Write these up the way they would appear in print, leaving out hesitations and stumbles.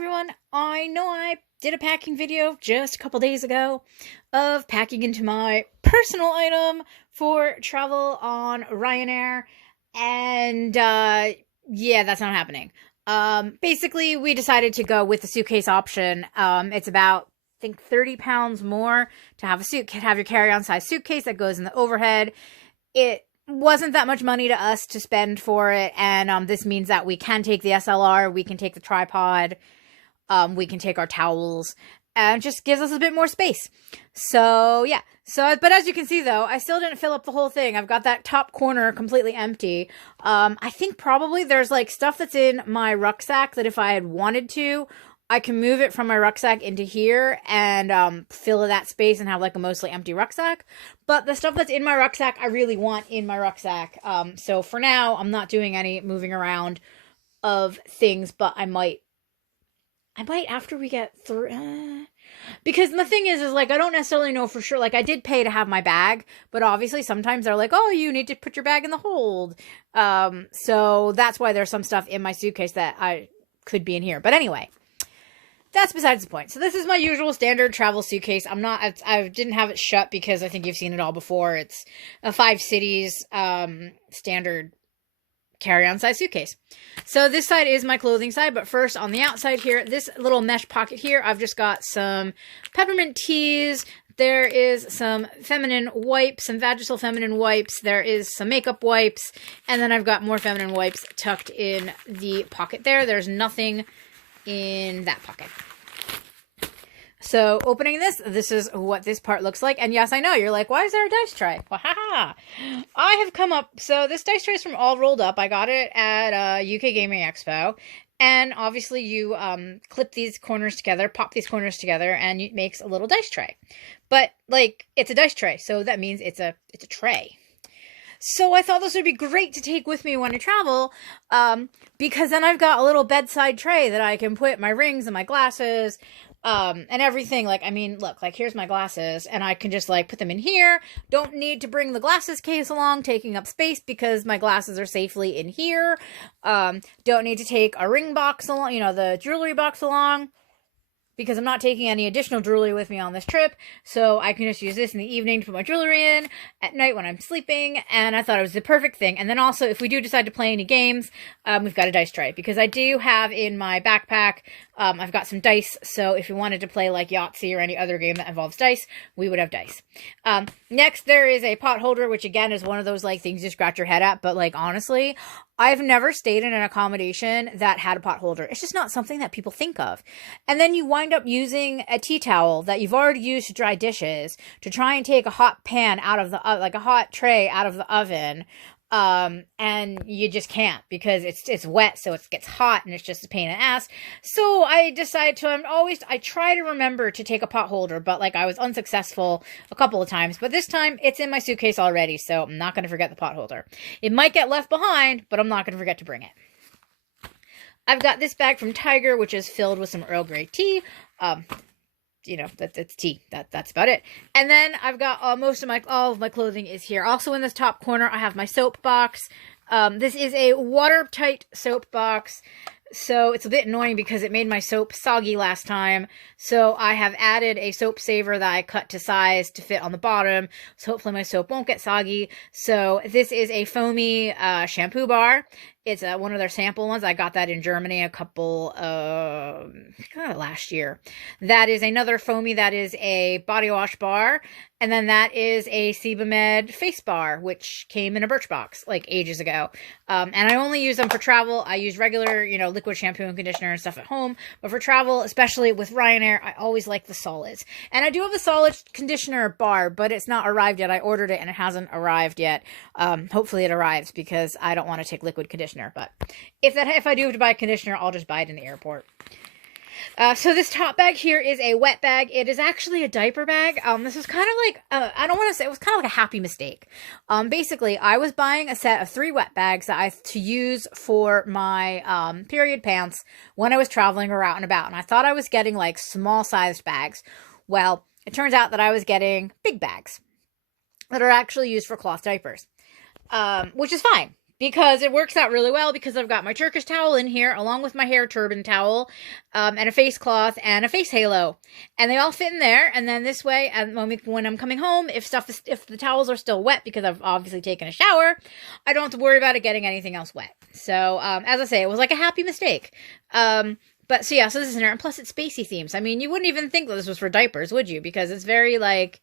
everyone. I know I did a packing video just a couple days ago of packing into my personal item for travel on Ryanair, and yeah, that's not happening. Basically, we decided to go with the suitcase option. It's about, I think, 30 pounds more to have have your carry-on size suitcase that goes in the overhead. It wasn't that much money to us to spend for it, and this means that we can take the SLR, we can take the tripod, we can take our towels, and it just gives us a bit more space. So yeah, but as you can see though, I still didn't fill up the whole thing. I've got that top corner completely empty. I think probably there's like stuff that's in my rucksack that if I had wanted to, I can move it from my rucksack into here and fill that space and have like a mostly empty rucksack. But the stuff that's in my rucksack, I really want in my rucksack. So for now, I'm not doing any moving around of things, but I might after we get through. Because the thing is like, I don't necessarily know for sure. Like, I did pay to have my bag, but obviously sometimes they're like, oh, you need to put your bag in the hold. So that's why there's some stuff in my suitcase that I could be in here. But anyway. That's besides the point. So this is my usual standard travel suitcase. I didn't have it shut because I think you've seen it all before. It's a 5 cities standard carry-on size suitcase. So this side is my clothing side, but first on the outside here, this little mesh pocket here, I've just got some peppermint teas. There is some feminine wipes, some Vagisil feminine wipes. There is some makeup wipes, and then I've got more feminine wipes tucked in the pocket there. There's nothing in that pocket. So opening this is what this part looks like. And yes, I know, you're like, why is there a dice tray? Well, haha. I have come up, so this dice tray is from All Rolled Up. I got it at UK Gaming Expo. And obviously you clip these corners together, pop these corners together, and it makes a little dice tray. But like, it's a dice tray, so that means it's a tray. So I thought this would be great to take with me when I travel, because then I've got a little bedside tray that I can put my rings and my glasses, and everything. Like, I mean, look, like, here's my glasses, and I can just, like, put them in here. Don't need to bring the glasses case along, taking up space, because my glasses are safely in here. Don't need to take a ring box along, you know, the jewelry box along, because I'm not taking any additional jewelry with me on this trip, so I can just use this in the evening to put my jewelry in, at night when I'm sleeping, and I thought it was the perfect thing. And then also, if we do decide to play any games, we've got a dice tray, because I do have in my backpack, I've got some dice, so if you wanted to play like Yahtzee or any other game that involves dice, we would have dice. Next, there is a pot holder, which again is one of those like things you scratch your head at, but like, honestly, I've never stayed in an accommodation that had a pot holder. It's just not something that people think of. And then you wind up using a tea towel that you've already used to dry dishes to try and take a hot pan out of the, like a hot tray out of the oven. And you just can't, because it's wet, so it gets hot and it's just a pain in the ass. So I decided to, I try to remember to take a pot holder, but like I was unsuccessful a couple of times, but this time it's in my suitcase already, so I'm not going to forget the pot holder. It might get left behind, but I'm not going to forget to bring it. I've got this bag from Tiger, which is filled with some Earl Grey tea. You know, that's tea. That's about it. And then I've got all of my clothing is here. Also in this top corner, I have my soap box. This is a watertight soap box. So it's a bit annoying because it made my soap soggy last time. So I have added a soap saver that I cut to size to fit on the bottom. So hopefully my soap won't get soggy. So this is a foamy shampoo bar. It's one of their sample ones. I got that in Germany a couple last year. That is another foamy. That is a body wash bar. And then that is a Sebamed face bar, which came in a Birchbox like ages ago. And I only use them for travel. I use regular, you know, liquid shampoo and conditioner and stuff at home. But for travel, especially with Ryanair, I always like the solids. And I do have a solid conditioner bar, but it's not arrived yet. I ordered it and it hasn't arrived yet. Hopefully it arrives, because I don't want to take liquid conditioner. But if I do have to buy a conditioner, I'll just buy it in the airport. So this top bag here is a wet bag. It is actually a diaper bag. This is kind of like, I don't want to say, it was kind of like a happy mistake. Basically, I was buying a set of 3 wet bags to use for my period pants when I was traveling or out and about. And I thought I was getting like small sized bags. Well, it turns out that I was getting big bags that are actually used for cloth diapers, which is fine. because it works out really well because I've got my Turkish towel in here along with my hair turban towel, and a face cloth and a face halo, and they all fit in there. And then this way, and when I'm coming home, if the towels are still wet because I've obviously taken a shower, I don't have to worry about it getting anything else wet. So as I say, it was like a happy mistake. But so yeah, so this is in there, and plus it's spacey themes. I mean, you wouldn't even think that this was for diapers, would you? Because it's very like,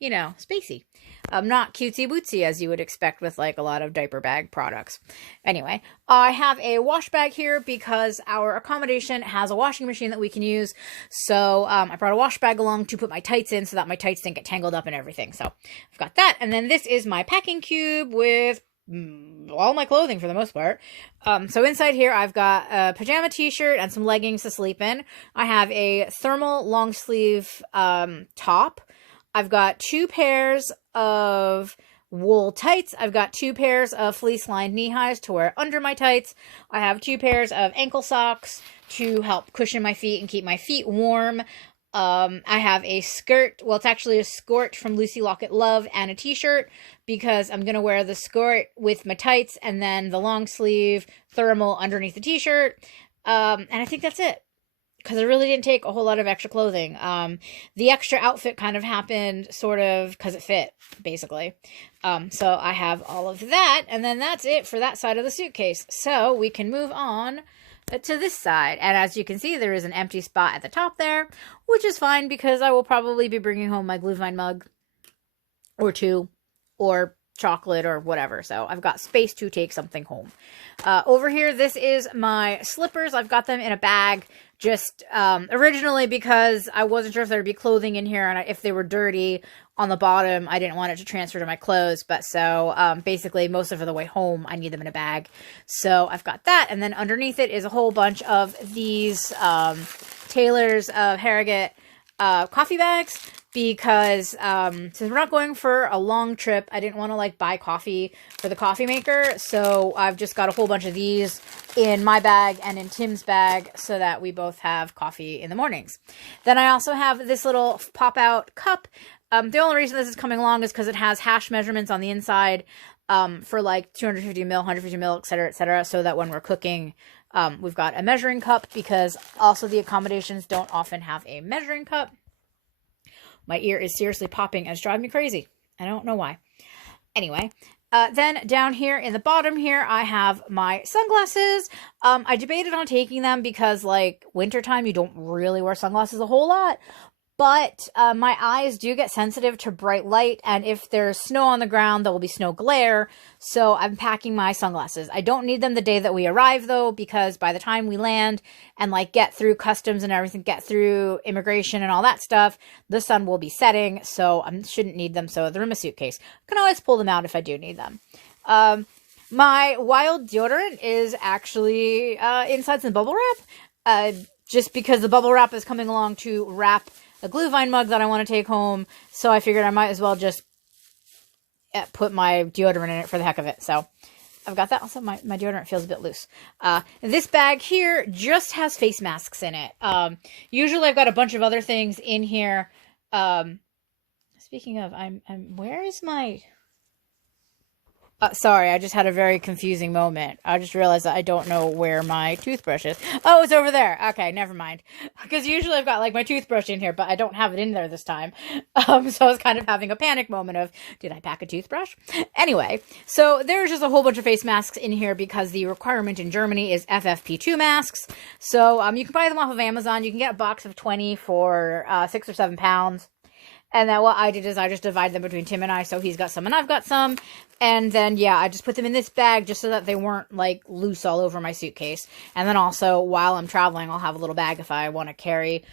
you know, spacey. Not cutesy wootsy as you would expect with like a lot of diaper bag products. Anyway, I have a wash bag here because our accommodation has a washing machine that we can use. So I brought a wash bag along to put my tights in so that my tights didn't get tangled up and everything. So I've got that. And then this is my packing cube with all my clothing for the most part. So inside here I've got a pajama t-shirt and some leggings to sleep in. I have a thermal long sleeve top. I've got 2 pairs of wool tights. I've got 2 pairs of fleece-lined knee-highs to wear under my tights. I have 2 pairs of ankle socks to help cushion my feet and keep my feet warm. I have a skirt. Well, it's actually a skirt from Lucy Locket Love and a t-shirt because I'm going to wear the skirt with my tights and then the long sleeve thermal underneath the t-shirt. And I think that's it, because I really didn't take a whole lot of extra clothing. The extra outfit kind of happened sort of because it fit, basically. So I have all of that, and then that's it for that side of the suitcase. So we can move on to this side. And as you can see, there is an empty spot at the top there, which is fine because I will probably be bringing home my Glühwein mug or 2 or chocolate or whatever. So I've got space to take something home. Over here, this is my slippers. I've got them in a bag just originally because I wasn't sure if there would be clothing in here, and if they were dirty on the bottom, I didn't want it to transfer to my clothes. But so basically most of the way home, I need them in a bag. So I've got that, and then underneath it is a whole bunch of these Taylor's Harrogate coffee bags, because since we're not going for a long trip, I didn't want to like buy coffee for the coffee maker. So I've just got a whole bunch of these in my bag and in Tim's bag so that we both have coffee in the mornings. Then I also have this little pop out cup. The only reason this is coming along is because it has hash measurements on the inside for like 250 mil, 150 mil, etc., so that when we're cooking, we've got a measuring cup, because also the accommodations don't often have a measuring cup. My ear is seriously popping and it's driving me crazy. I don't know why. Anyway, then down here in the bottom here, I have my sunglasses. I debated on taking them because, like, wintertime, you don't really wear sunglasses a whole lot. But my eyes do get sensitive to bright light, and if there's snow on the ground, there will be snow glare, so I'm packing my sunglasses. I don't need them the day that we arrive, though, because by the time we land and, like, get through customs and everything, get through immigration and all that stuff, the sun will be setting, so I shouldn't need them, so they're in my suitcase. I can always pull them out if I do need them. My Wild deodorant is actually inside some bubble wrap, just because the bubble wrap is coming along to wrap a Glühwein mug that I want to take home, so I figured I might as well just put my deodorant in it for the heck of it. So I've got that. Also, my deodorant feels a bit loose. This bag here just has face masks in it. Usually I've got a bunch of other things in here. Speaking of, where is my... sorry, I just had a very confusing moment. I just realized that I don't know where my toothbrush is. Oh, it's over there. Okay, never mind. Because usually I've got, like, my toothbrush in here, but I don't have it in there this time. So I was kind of having a panic moment of, did I pack a toothbrush? Anyway, so there's just a whole bunch of face masks in here because the requirement in Germany is FFP2 masks. So you can buy them off of Amazon. You can get a box of 20 for 6 or 7 pounds. And then what I did is I just divided them between Tim and I, so he's got some and I've got some. And then, yeah, I just put them in this bag just so that they weren't, like, loose all over my suitcase. And then also, while I'm traveling, I'll have a little bag if I want to carry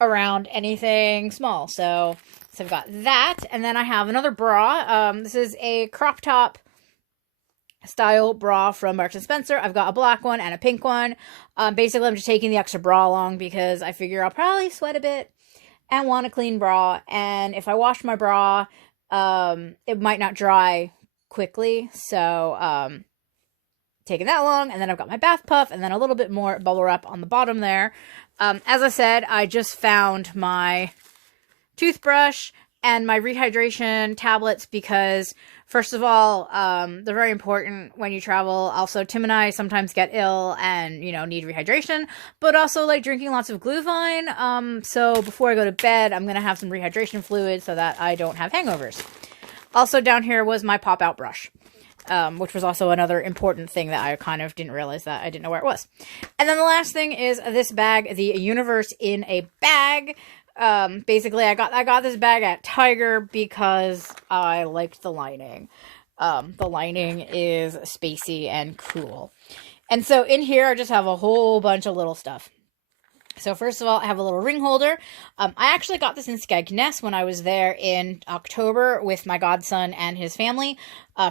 around anything small. So I've got that. And then I have another bra. This is a crop top style bra from Marks & Spencer. I've got a black one and a pink one. Basically, I'm just taking the extra bra along because I figure I'll probably sweat a bit and want a clean bra, and if I wash my bra, it might not dry quickly, so taking that along. And then I've got my bath puff, and then a little bit more bubble wrap on the bottom there. As I said, I just found my toothbrush and my rehydration tablets because First of all, they're very important when you travel. Also, Tim and I sometimes get ill and, you know, need rehydration, but also like drinking lots of Glühwein. So before I go to bed, I'm going to have some rehydration fluid so that I don't have hangovers. Also down here was my pop-out brush. Which was also another important thing that I kind of didn't realize that I didn't know where it was. And then the last thing is this bag, the Universe in a Bag. Basically, I got this bag at Tiger because I liked the lining. The lining is spacey and cool. And so in here, I just have a whole bunch of little stuff. So first of all, I have a little ring holder. I actually got this in Skegness when I was there in October with my godson and his family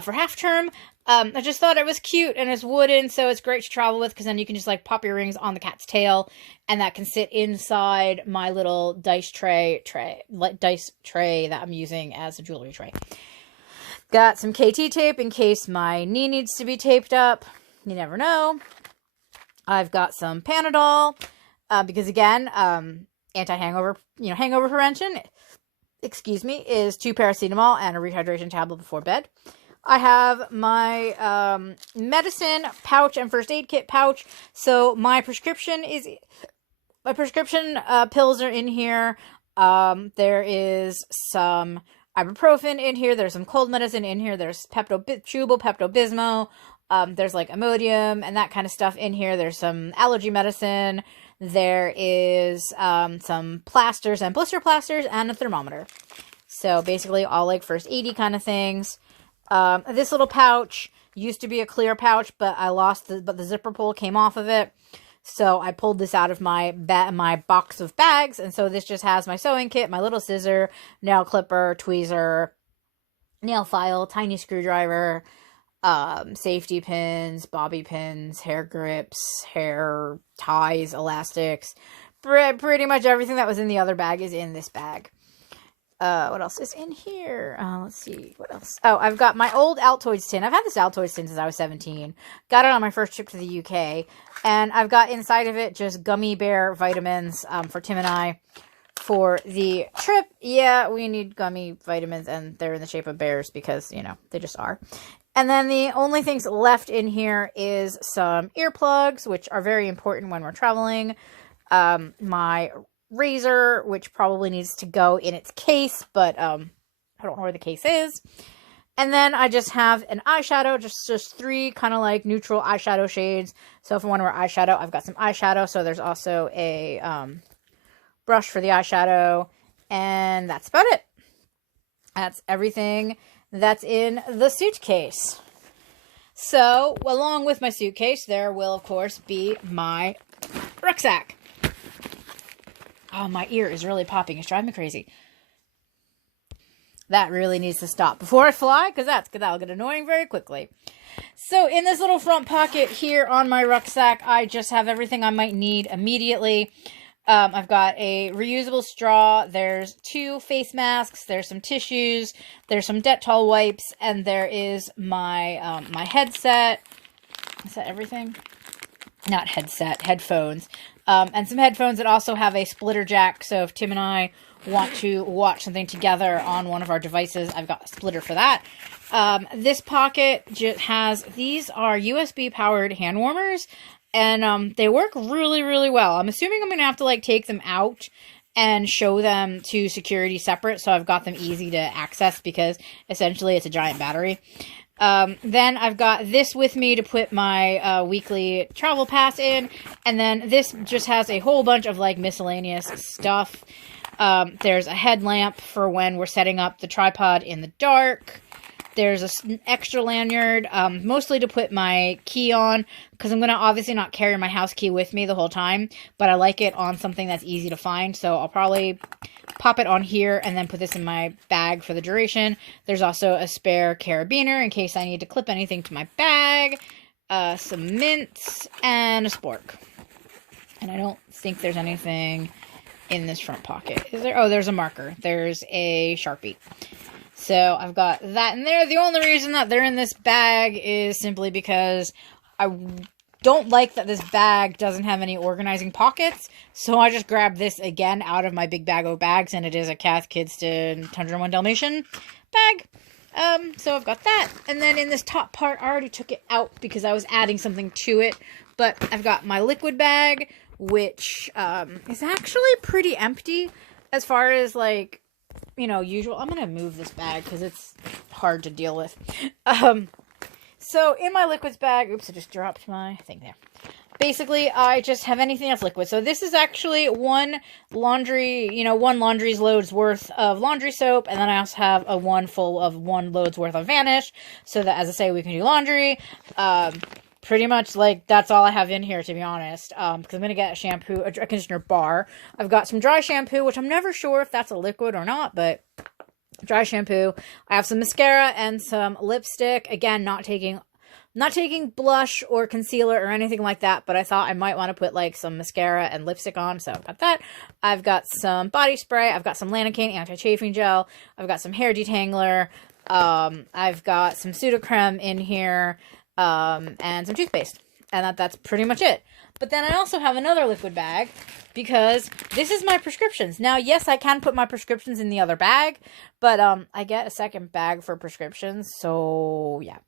for half term. I just thought it was cute and it's wooden, so it's great to travel with because then you can just like pop your rings on the cat's tail, and that can sit inside my little dice tray that I'm using as a jewelry tray. Got some KT tape in case my knee needs to be taped up. You never know. I've got some Panadol. Because again, anti-hangover, hangover prevention, is 2 paracetamol and a rehydration tablet before bed. I have my medicine pouch and first aid kit pouch. So my prescription pills are in here. There is some ibuprofen in here. There's some cold medicine in here. There's chewable Pepto-Bismol. There's like Imodium and that kind of stuff in here. There's some allergy medicine. There is some plasters and blister plasters and a thermometer. So basically all like first aid-y kind of things. This little pouch used to be a clear pouch, but the zipper pull came off of it. So I pulled this out of my box of bags. And so this just has my sewing kit, my little scissor, nail clipper, tweezer, nail file, tiny screwdriver, safety pins, bobby pins, hair grips, hair ties, elastics, pretty much everything that was in the other bag is in this bag. What else is in here? Let's see, what else? Oh, I've got my old Altoids tin. I've had this Altoids tin since I was 17. Got it on my first trip to the UK, and I've got inside of it just gummy bear vitamins, for Tim and I. For the trip, yeah, we need gummy vitamins, and they're in the shape of bears because, they just are. And then the only things left in here is some earplugs, which are very important when we're traveling. My razor, which probably needs to go in its case, but I don't know where the case is. And then I just have an eyeshadow, just 3 kind of like neutral eyeshadow shades. So if I want to wear eyeshadow, I've got some eyeshadow. So there's also a brush for the eyeshadow. And that's about it. That's everything that's in the suitcase. So, along with my suitcase, there will, of course, be my rucksack. Oh, my ear is really popping. It's driving me crazy. That really needs to stop before I fly, because that'll get annoying very quickly. So, in this little front pocket here on my rucksack, I just have everything I might need immediately. I've got a reusable straw, there's 2 face masks, there's some tissues, there's some Dettol wipes, and there is my my headset. Is that everything? Not headset, headphones. And some headphones that also have a splitter jack, so if Tim and I want to watch something together on one of our devices, I've got a splitter for that. This pocket just has, these are USB powered hand warmers. And they work really, really well. I'm assuming I'm going to have to like take them out and show them to security separate. So I've got them easy to access because essentially it's a giant battery. Then I've got this with me to put my weekly travel pass in. And then this just has a whole bunch of like miscellaneous stuff. There's a headlamp for when we're setting up the tripod in the dark. There's an extra lanyard, mostly to put my key on, because I'm going to obviously not carry my house key with me the whole time, but I like it on something that's easy to find, so I'll probably pop it on here and then put this in my bag for the duration. There's also a spare carabiner in case I need to clip anything to my bag, some mints, and a spork. And I don't think there's anything in this front pocket. Is there? Oh, there's a marker. There's a Sharpie. So I've got that in there. The only reason that they're in this bag is simply because I don't like that this bag doesn't have any organizing pockets. So I just grabbed this again out of my big bag of bags, and it is a Cath Kidston Tundra 1 Dalmatian bag. So I've got that. And then in this top part, I already took it out because I was adding something to it. But I've got my liquid bag, which is actually pretty empty as far as, like, you know, usual. I'm going to move this bag because it's hard to deal with. So in my liquids bag, oops, I just dropped my thing there. Basically, I just have anything that's liquid. So this is actually one laundry's load's worth of laundry soap. And then I also have a one full of one load's worth of Vanish. So that, as I say, we can do laundry. Pretty much, like, that's all I have in here, to be honest. Because I'm going to get a conditioner bar. I've got some dry shampoo, which I'm never sure if that's a liquid or not, but dry shampoo. I have some mascara and some lipstick. Again, not taking blush or concealer or anything like that, but I thought I might want to put, like, some mascara and lipstick on, so I've got that. I've got some body spray. I've got some Lanacane anti-chafing gel. I've got some hair detangler. I've got some Sudocrem in here, and some toothpaste. And that's pretty much it. But then I also have another liquid bag because this is my prescriptions. Now, yes, I can put my prescriptions in the other bag, but I get a second bag for prescriptions, so yeah.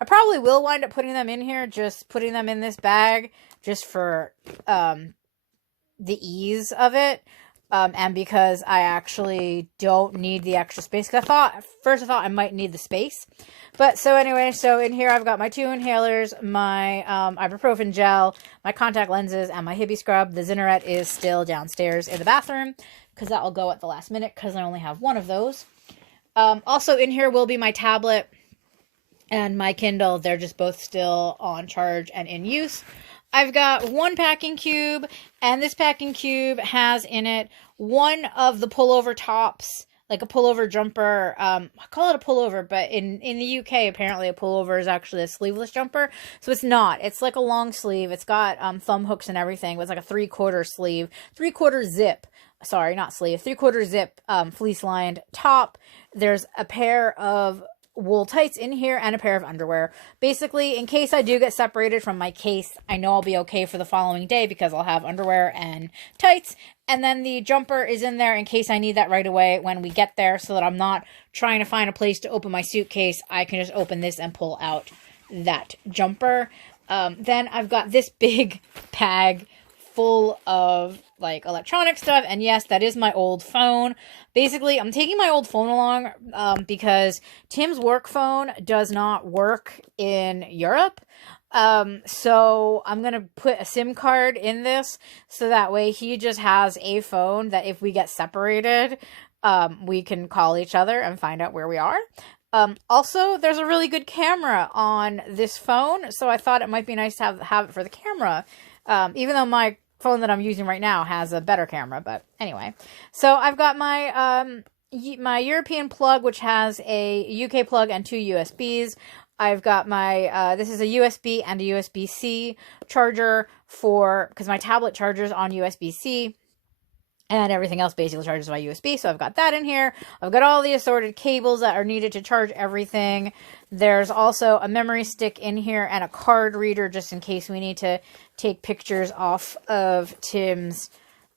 I probably will wind up putting them in here, just putting them in this bag just for the ease of it. And because I actually don't need the extra space. Because I thought I might need the space. But so anyway, so in here I've got my 2 inhalers, my ibuprofen gel, my contact lenses, and my Hippie scrub. The Zinnerette is still downstairs in the bathroom because that will go at the last minute because I only have one of those. Also in here will be my tablet and my Kindle. They're just both still on charge and in use. I've got one packing cube, and this packing cube has in it one of the pullover tops, like a pullover jumper. I call it a pullover, but in the UK, apparently a pullover is actually a sleeveless jumper. So it's not. It's like a long sleeve. It's got thumb hooks and everything. It's like a 3/4 sleeve, 3/4 zip. Sorry, not sleeve. 3/4 zip fleece-lined top. There's a pair of wool tights in here and a pair of underwear. Basically, in case I do get separated from my case, I know I'll be okay for the following day because I'll have underwear and tights. And then the jumper is in there in case I need that right away when we get there, so that I'm not trying to find a place to open my suitcase. I can just open this and pull out that jumper. Then I've got this big bag full of, like, electronic stuff, and yes, that is my old phone. Basically, I'm taking my old phone along because Tim's work phone does not work in Europe. So I'm gonna put a SIM card in this so that way he just has a phone that if we get separated, we can call each other and find out where we are. Also, there's a really good camera on this phone, so I thought it might be nice to have it for the camera. Even though my phone that I'm using right now has a better camera, but anyway. So I've got my my European plug, which has a UK plug and 2 USBs. I've got my, this is a USB and a USB-C charger because my tablet chargers on USB-C. And everything else basically charges by USB, so I've got that in here. I've got all the assorted cables that are needed to charge everything. There's also a memory stick in here and a card reader just in case we need to take pictures off of Tim's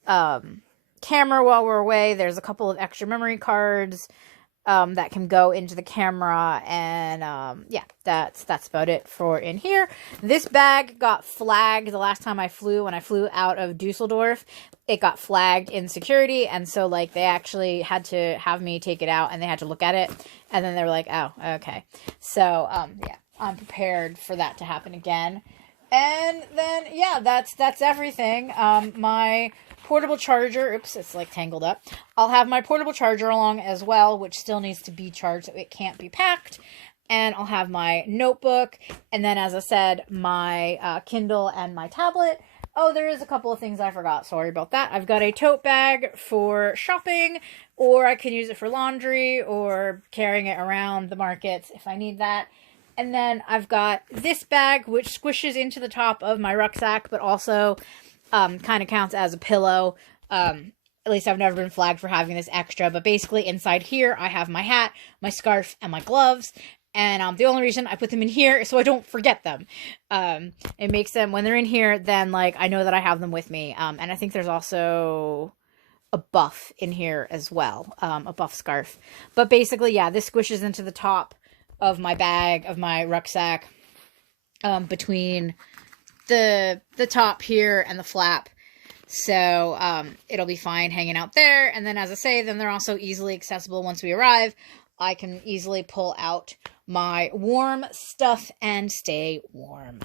camera while we're away. There's a couple of extra memory cards that can go into the camera, and yeah, that's about it for in here. This bag got flagged the last time I flew. When I flew out of Dusseldorf, it got flagged in security, and so, like, they actually had to have me take it out, and they had to look at it, and then they were like, oh, okay. So yeah, I'm prepared for that to happen again. And then, yeah, that's everything. My portable charger, oops, it's like tangled up. I'll have my portable charger along as well, which still needs to be charged, so it can't be packed. And I'll have my notebook, and then, as I said, my Kindle and my tablet. Oh, there is a couple of things I forgot. Sorry about that. I've got a tote bag for shopping, or I can use it for laundry or carrying it around the markets if I need that. And then I've got this bag, which squishes into the top of my rucksack, but also kind of counts as a pillow. At least I've never been flagged for having this extra. But basically, inside here, I have my hat, my scarf, and my gloves. And the only reason I put them in here is so I don't forget them. It makes them, when they're in here, then, like, I know that I have them with me. And I think there's also a buff in here as well, a buff scarf. But basically, yeah, this squishes into the top of my bag, of my rucksack, between the top here and the flap. So it'll be fine hanging out there. And then, as I say, then they're also easily accessible once we arrive. I can easily pull out my warm stuff and stay warm.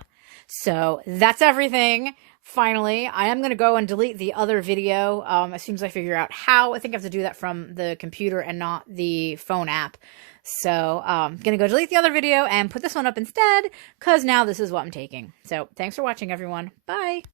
So that's everything. Finally, I am going to go and delete the other video as soon as I figure out how. I think I have to do that from the computer and not the phone app. So I'm going to go delete the other video and put this one up instead, because now this is what I'm taking. So thanks for watching, everyone. Bye.